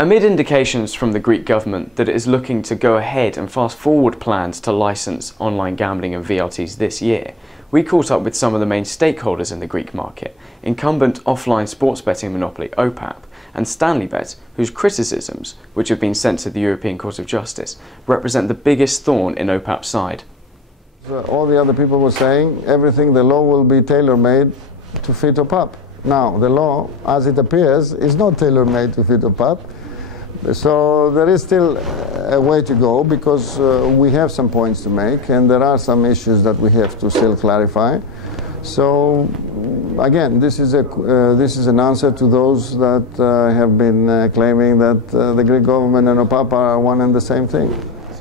Amid indications from the Greek government that it is looking to go ahead and fast forward plans to license online gambling and VLTs this year, we caught up with some of the main stakeholders in the Greek market, incumbent offline sports betting monopoly OPAP, and Stanleybet, whose criticisms, which have been sent to the European Court of Justice, represent the biggest thorn in OPAP's side. All the other people were saying everything, the law will be tailor-made to fit OPAP. Now, the law, as it appears, is not tailor-made to fit OPAP. So there is still a way to go, because we have some points to make, and there are some issues that we have to still clarify. So again, this is an answer to those that have been claiming that the Greek government and OPAP are one and the same thing.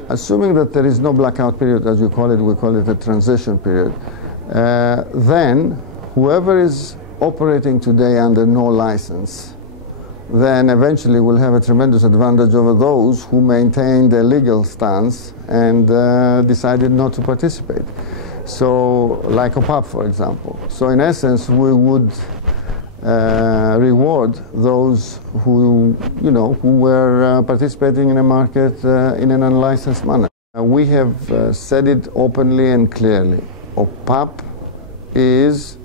Assuming that there is no blackout period, as you call it, we call it a transition period, then whoever is operating today under no license, then eventually will have a tremendous advantage over those who maintained their legal stance and decided not to participate. So, like OPAP, for example. So in essence, we would reward those who were participating in a market in an unlicensed manner. We have said it openly and clearly. OPAP is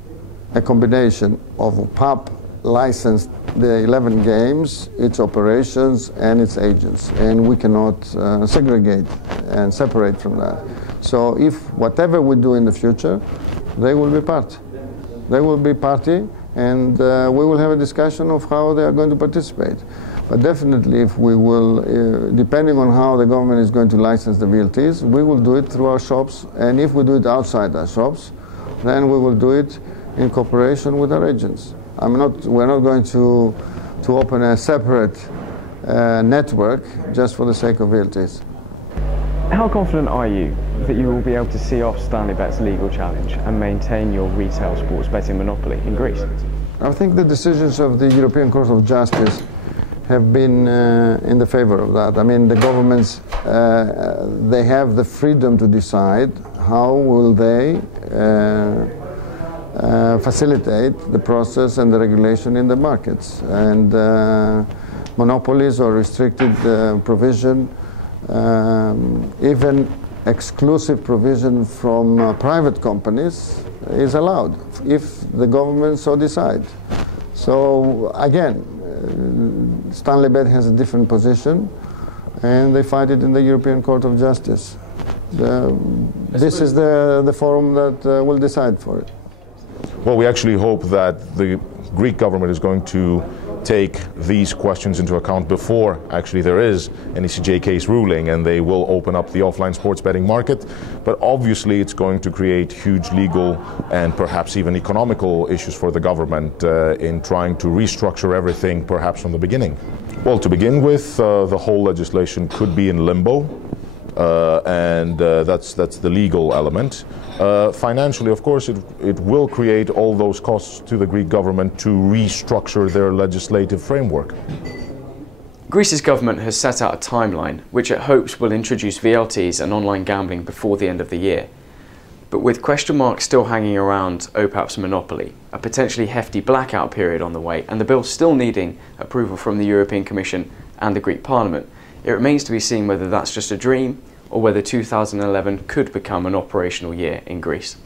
a combination of OPAP licensed the 11 games, its operations and its agents, and we cannot segregate and separate from that. So if whatever we do in the future, they will be part. They will be party, and we will have a discussion of how they are going to participate. But definitely, if we will, depending on how the government is going to license the VLTs, we will do it through our shops, and if we do it outside our shops, then we will do it in cooperation with our agents. We're not going to open a separate network just for the sake of VLTs. How confident are you that you will be able to see off Stanleybet's legal challenge and maintain your retail sports betting monopoly in Greece? I think the decisions of the European Court of Justice have been in the favor of that. I mean, the governments, they have the freedom to decide how will they facilitate the process and the regulation in the markets. And monopolies or restricted provision, even exclusive provision from private companies is allowed if the government so decide. So again, Stanleybet has a different position, and they fight it in the European Court of Justice. This is the forum that will decide for it. Well, we actually hope that the Greek government is going to take these questions into account before actually there is an ECJ case ruling, and they will open up the offline sports betting market. But obviously it's going to create huge legal and perhaps even economical issues for the government in trying to restructure everything perhaps from the beginning. Well, to begin with, the whole legislation could be in limbo. That's the legal element. Financially, of course, it will create all those costs to the Greek government to restructure their legislative framework. Greece's government has set out a timeline which it hopes will introduce VLTs and online gambling before the end of the year. But with question marks still hanging around OPAP's monopoly, a potentially hefty blackout period on the way, and the bill still needing approval from the European Commission and the Greek Parliament, it remains to be seen whether that's just a dream or whether 2011 could become an operational year in Greece.